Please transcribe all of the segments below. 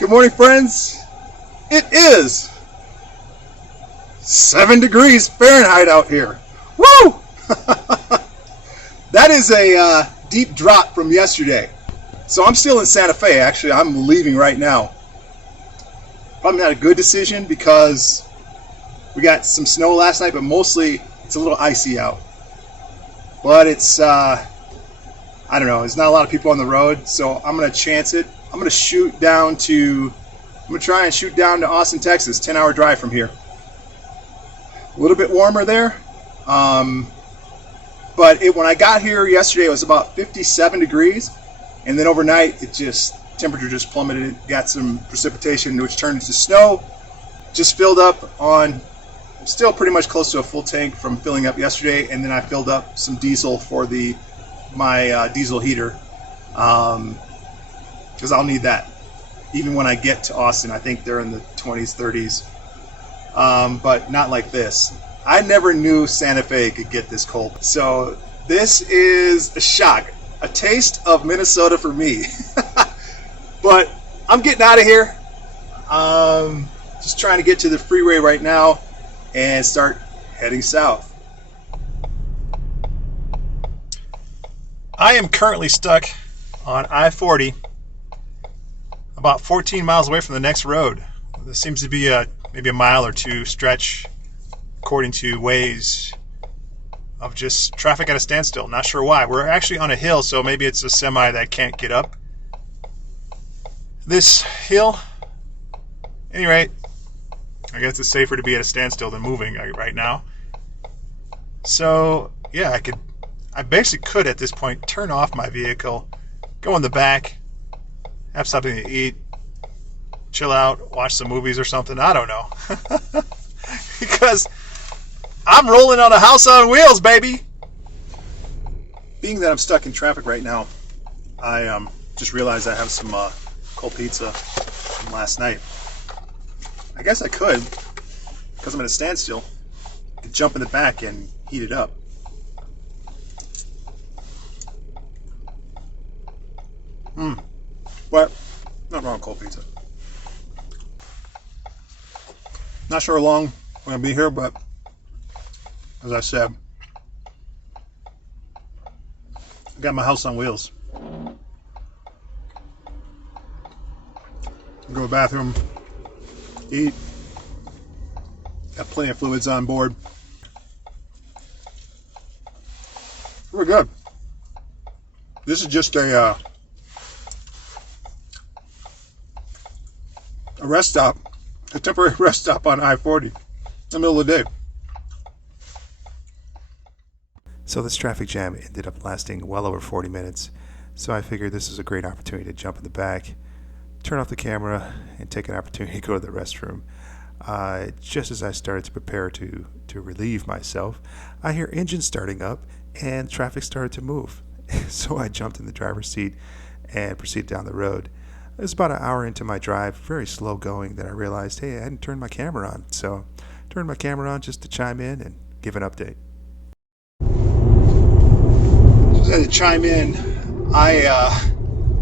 Good morning, friends. It is 7 degrees Fahrenheit out here. Woo! That is a deep drop from yesterday. So I'm still in Santa Fe. Actually, I'm leaving right now. Probably not a good decision because we got some snow last night, but mostly it's a little icy out. But it's, I don't know, there's not a lot of people on the road, so I'm going to chance it. I'm going to try and shoot down to Austin, Texas, 10-hour drive from here. A little bit warmer there. But when I got here yesterday, it was about 57 degrees. And then overnight, temperature just plummeted. Got some precipitation, which turned into snow. Just filled up on, still pretty much close to a full tank from filling up yesterday. And then I filled up some diesel for my diesel heater. Because I'll need that even when I get to Austin. I think they're in the 20s, 30s, but not like this. I never knew Santa Fe could get this cold. So this is a shock, a taste of Minnesota for me. But I'm getting out of here. Just trying to get to the freeway right now and start heading south. I am currently stuck on I-40, about 14 miles away from the next road. There seems to be maybe a mile or two stretch, according to Waze, of just traffic at a standstill. Not sure why. We're actually on a hill, so maybe it's a semi that can't get up this hill. At any rate, I guess it's safer to be at a standstill than moving right now. So yeah, I basically could at this point turn off my vehicle, go in the back, have something to eat, chill out, watch some movies or something. I don't know. Because I'm rolling on a house on wheels, baby. Being that I'm stuck in traffic right now, I just realized I have some cold pizza from last night. I guess I could, because I'm at a standstill, I could jump in the back and heat it up. But nothing wrong with cold pizza. Not sure how long we're going to be here, but as I said, I got my house on wheels. Go to the bathroom, eat, got plenty of fluids on board. We're good. This is just a rest stop, a temporary rest stop on I-40 in the middle of the day. So this traffic jam ended up lasting well over 40 minutes. So I figured this is a great opportunity to jump in the back, turn off the camera, and take an opportunity to go to the restroom. Just as I started to prepare to relieve myself, I hear engines starting up and traffic started to move. So I jumped in the driver's seat and proceeded down the road. It was about an hour into my drive, very slow going, that I realized, hey, I hadn't turned my camera on. So I turned my camera on just to chime in and give an update. Just had to chime in. I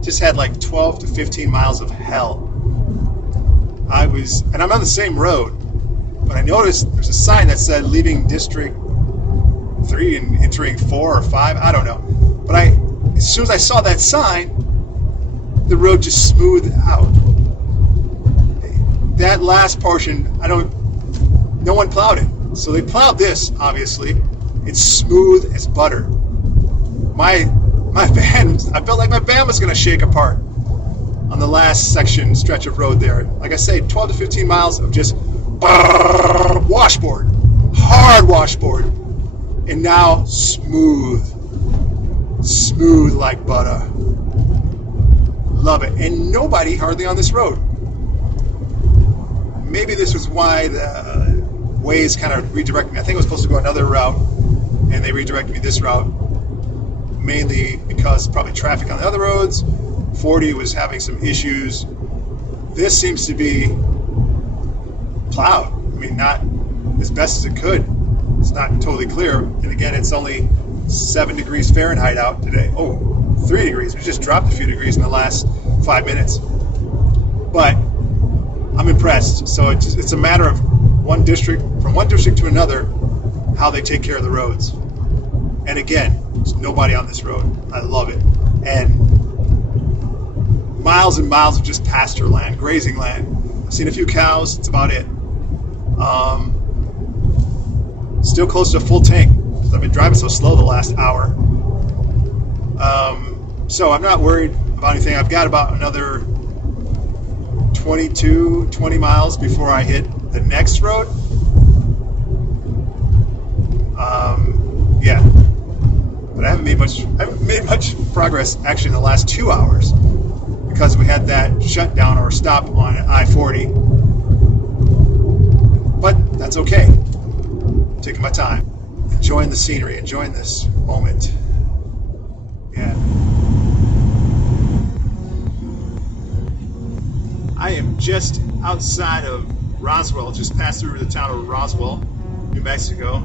just had like 12 to 15 miles of hell. And I'm on the same road, but I noticed there's a sign that said leaving District 3 and entering 4 or 5, I don't know. But as soon as I saw that sign, the road just smoothed out. That last portion, no one plowed it. So they plowed this, obviously. It's smooth as butter. My van, I felt like my van was going to shake apart on the last stretch of road there. Like I say, 12 to 15 miles of just washboard, hard washboard, and now smooth like butter. Love it. And nobody hardly on this road. Maybe this was why the Waze kind of redirected me. I think it was supposed to go another route, and they redirected me this route, mainly because probably traffic on the other roads. 40 was having some issues. This seems to be plowed. I mean, not as best as it could. It's not totally clear. And again, it's only 7 degrees Fahrenheit out today. Oh, 3 degrees. We just dropped a few degrees in the last 5 minutes. but I'm impressed. So it's a matter of one district to another, how they take care of the roads. And again, there's nobody on this road. I love it. And miles and miles of just pasture land, grazing land. I've seen a few cows. That's about it. Still close to a full tank because I've been driving so slow the last hour. So I'm not worried about anything. I've got about another 20 miles before I hit the next road. Yeah, but I haven't made much progress actually in the last 2 hours because we had that shutdown or stop on I-40. But that's okay. I'm taking my time, enjoying the scenery, enjoying this moment. Yeah. I am just outside of Roswell, just passed through the town of Roswell, New Mexico.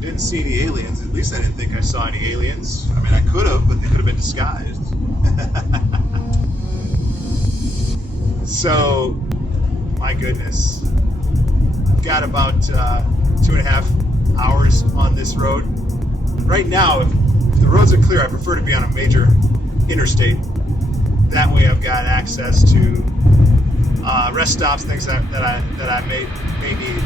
Didn't see any aliens. At least I didn't think I saw any aliens. I mean, I could have, but they could have been disguised. So, my goodness. I've got about 2.5 hours on this road. Right now, if the roads are clear, I prefer to be on a major interstate. That way I've got access to rest stops, things that I may need,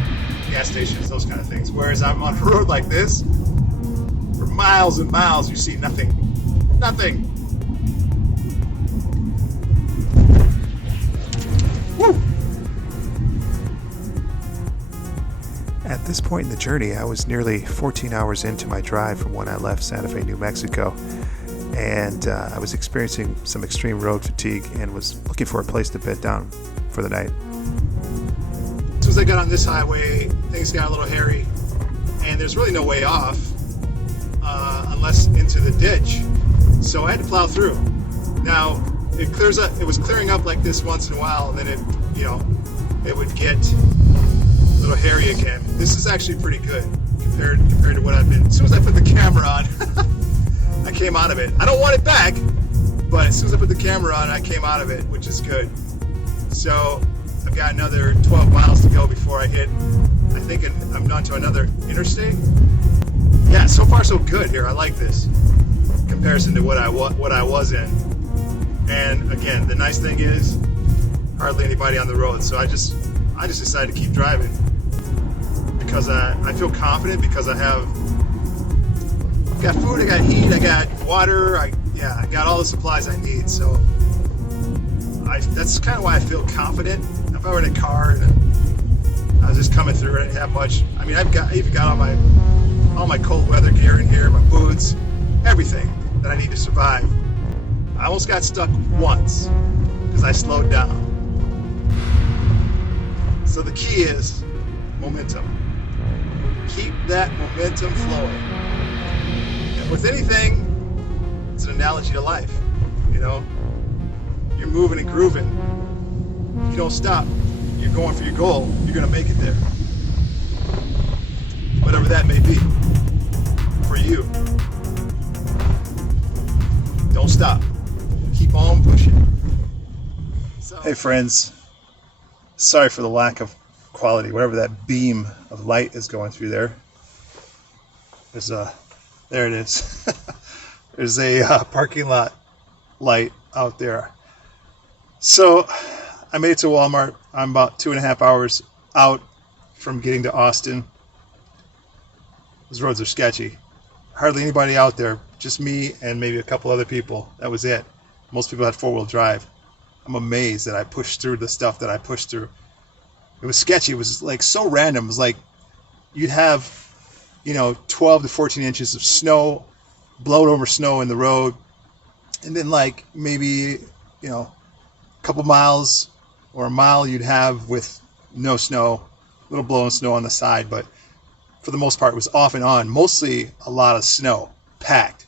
gas stations, those kind of things. Whereas I'm on a road like this, for miles and miles, you see nothing. Nothing. Woo! At this point in the journey, I was nearly 14 hours into my drive from when I left Santa Fe, New Mexico. And I was experiencing some extreme road fatigue and was looking for a place to bed down for the night. As soon as I got on this highway, things got a little hairy, and there's really no way off unless into the ditch. So I had to plow through. Now it clears up. It was clearing up like this once in a while, and then it would get a little hairy again. This is actually pretty good compared to what I've been. As soon as I put the camera on. I came out of it. I don't want it back, but as soon as I put the camera on, I came out of it, which is good. So I've got another 12 miles to go before I hit, I think I'm onto another interstate. Yeah, so far so good here. I like this in comparison to what I was in. And again, the nice thing is hardly anybody on the road. So I just decided to keep driving because I feel confident because I got food, I got heat, I got water, I got all the supplies I need. So that's kind of why I feel confident. If I were in a car and I was just coming through, I didn't have much. I mean, I even got all my cold weather gear in here, my boots, everything that I need to survive. I almost got stuck once because I slowed down. So the key is momentum. Keep that momentum flowing. With anything, it's an analogy to life. You're moving and grooving. If you don't stop, you're going for your goal. You're going to make it there. Whatever that may be for you. Don't stop. Keep on pushing. Hey friends, sorry for the lack of quality. Whatever that beam of light is going through there. There it is. There's a parking lot light out there. So I made it to Walmart. I'm about 2.5 hours out from getting to Austin. Those roads are sketchy. Hardly anybody out there. Just me and maybe a couple other people. That was it. Most people had 4-wheel drive. I'm amazed that I pushed through the stuff that I pushed through. It was sketchy. It was like so random. It was like you'd have 12 to 14 inches of snow, blown over snow in the road. And then like maybe, a couple miles or a mile you'd have with no snow, a little blowing snow on the side. But for the most part, it was off and on, mostly a lot of snow, packed.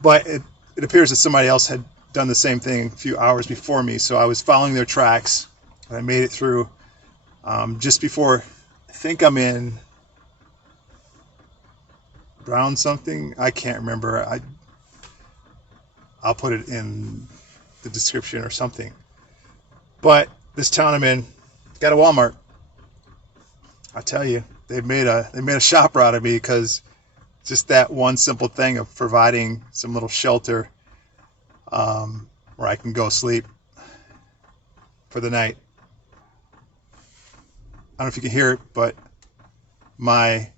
But it appears that somebody else had done the same thing a few hours before me. So I was following their tracks and I made it through just before, I think I'm in Brown something. I can't remember. I'll put it in the description or something. But this town I'm in got a Walmart. I tell you, they made a shopper out of me, because just that one simple thing of providing some little shelter where I can go sleep for the night. I don't know if you can hear it, but my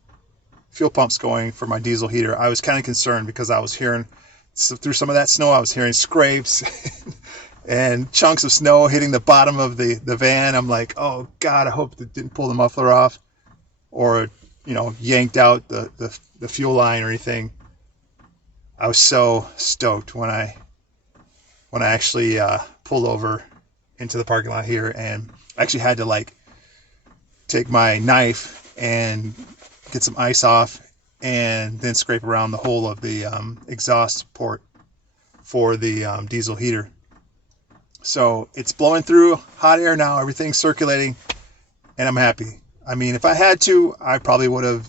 fuel pump's going for my diesel heater. I was kind of concerned because I was hearing, through some of that snow, I was hearing scrapes and chunks of snow hitting the bottom of the van. I'm like, oh God, I hope it didn't pull the muffler off, or yanked out the fuel line or anything. I was so stoked when I actually pulled over into the parking lot here, and I actually had to take my knife and get some ice off, and then scrape around the hole of the exhaust port for the diesel heater. So it's blowing through hot air now, everything's circulating, and I'm happy. I mean, if I had to, I probably would have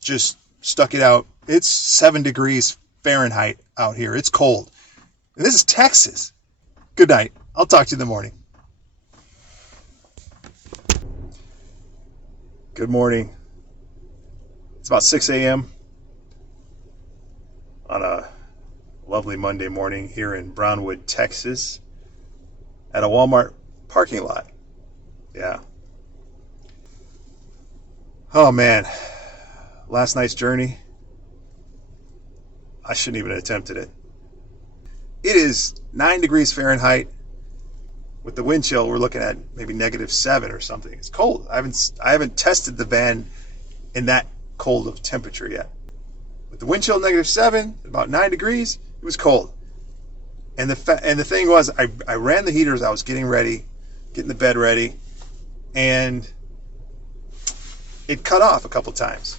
just stuck it out. It's 7 degrees Fahrenheit out here. It's cold. And this is Texas. Good night. I'll talk to you in the morning. Good morning. It's about 6 a.m. on a lovely Monday morning here in Brownwood, Texas, at a Walmart parking lot. Yeah. Oh man, last night's journey, I shouldn't even have attempted it. It is 9 degrees Fahrenheit. With the wind chill, we're looking at maybe -7 or something. It's cold. I haven't tested the van in that cold of temperature yet. With the wind chill -7, about 9 degrees, it was cold. And the thing was, I ran the heaters. I was getting the bed ready, and it cut off a couple times.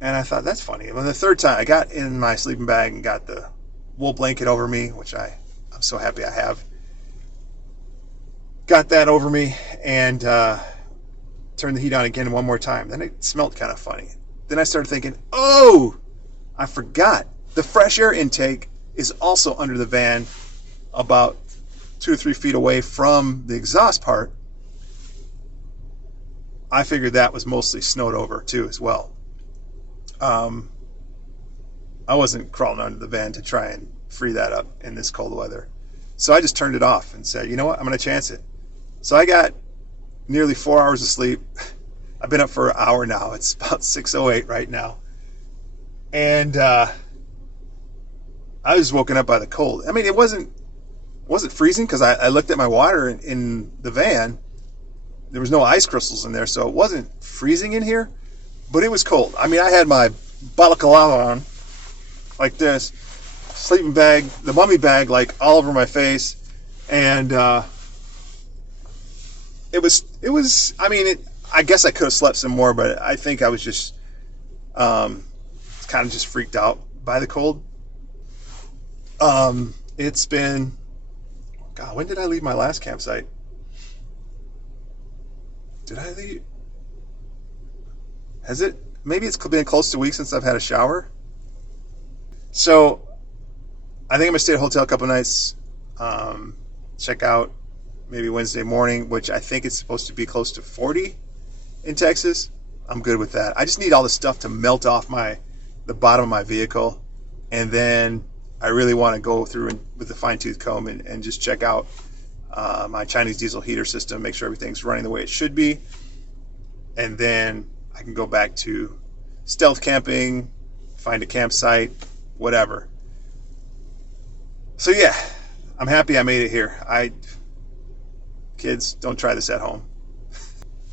And I thought, that's funny. And the third time, I got in my sleeping bag and got the wool blanket over me, which I'm so happy I have. Got that over me, and turned the heat on again one more time. Then it smelled kind of funny. Then I started thinking, oh, I forgot. The fresh air intake is also under the van, about 2 to 3 feet away from the exhaust part. I figured that was mostly snowed over too as well. I wasn't crawling under the van to try and free that up in this cold weather. So I just turned it off and said, you know what, I'm going to chance it. So I got nearly 4 hours of sleep. I've been up for an hour now. It's about 6:08 right now. And I was woken up by the cold. I mean, it wasn't freezing, because I looked at my water in the van. There was no ice crystals in there, so it wasn't freezing in here, but it was cold. I mean, I had my balaclava on like this, sleeping bag, the mummy bag, all over my face, and it was. I mean, I guess I could have slept some more, but I think I was just kind of just freaked out by the cold. It's been, God, when did I leave my last campsite? Did I leave? Has it? Maybe it's been close to a week since I've had a shower. So I think I'm going to stay at a hotel a couple nights, check out maybe Wednesday morning, which I think it's supposed to be close to 40 in Texas. I'm good with that. I just need all the stuff to melt off the bottom of my vehicle, and then I really want to go through with the fine-tooth comb and just check out my Chinese diesel heater system, make sure everything's running the way it should be, and then I can go back to stealth camping, find a campsite, whatever. So yeah, I'm happy I made it here. Kids, don't try this at home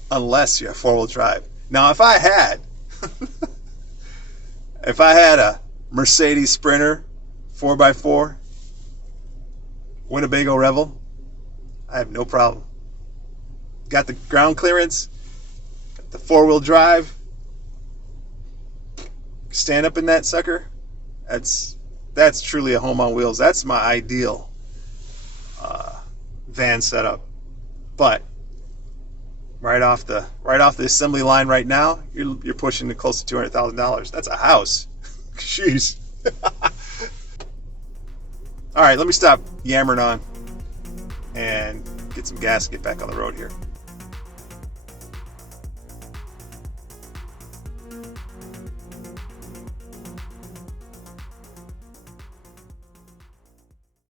unless you have 4-wheel drive. Now, if I had a Mercedes Sprinter 4x4 Winnebago Revel, I have no problem. Got the ground clearance, got the 4-wheel drive, stand up in that sucker. That's truly a home on wheels. That's my ideal van setup. But right off the assembly line right now, you're pushing to close to $200,000. That's a house. Jeez. All right, let me stop yammering on and get some gas and get back on the road here.